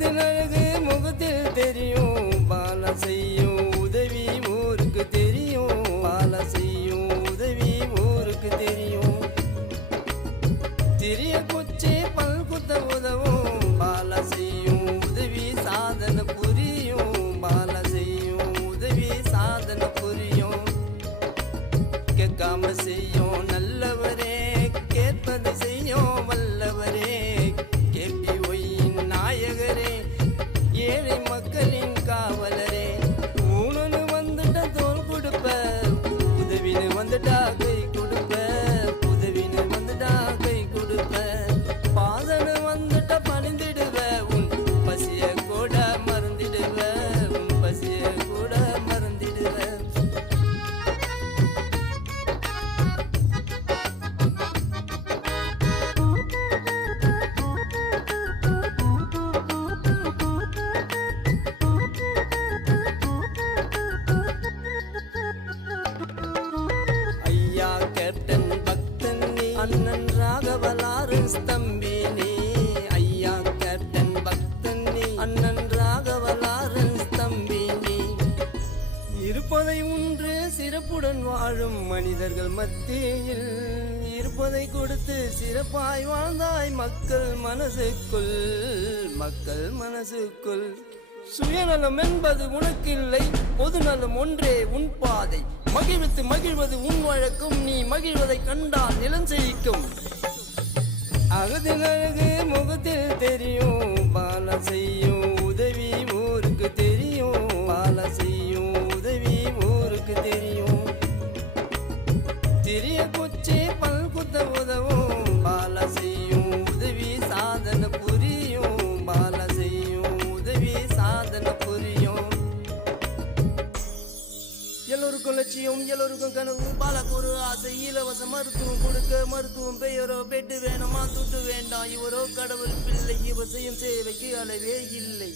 முகத்தின் அழகு முகத்தில் தெரியும். பால செய்யும் உதவி ஊருக்கு தெரியும். பால செய்யும் உதவி ஊருக்கு தெரியும். தெரிய குச்சி பல் குத்த உதவும். பால செய்யும் உதவி சாதன புரியும். பால செய்யும் உதவி சாதன புரியும். கேட்காம செய்யும் நல்லவரே Yeah. பக்தன் நீ அண்ணன் நீ ஐயா கேப்டன் பக்தன் நீ அண்ணன் ராகவலாரன்ஸ் தம்பி நீ இருப்பதை ஒன்று சிறப்புடன் வாழும் மனிதர்கள் மத்தியில். இருப்பதை கொடுத்து சிறப்பாய் வாழ்ந்தாய் மக்கள் மனசுக்குள் மக்கள் மனசுக்குள். சுயநலம் என்பது உனக்கில்லை பொதுநலம் ஒன்றே உன் பாதை. மகிழ்வித்து மகிழ்வது உன் வழக்கம் நீ மகிழ்வதை கண்டால் நிலம் செழிக்கும். அகதில் அழகு முகத்தில் தெரியும் எல்லோருக்கும் லட்சியம் எல்லோருக்கும் கனவு. பாலக்கு ஒரு ஆசை இலவச மருத்துவம் கொடுக்க மருத்துவம் பெயரோ பெட்டு வேணுமா துட்டு வேண்டாம். இவரோ கடவுள் பிள்ளை இவர் செய்யும் சேவைக்கு அளவே இல்லை.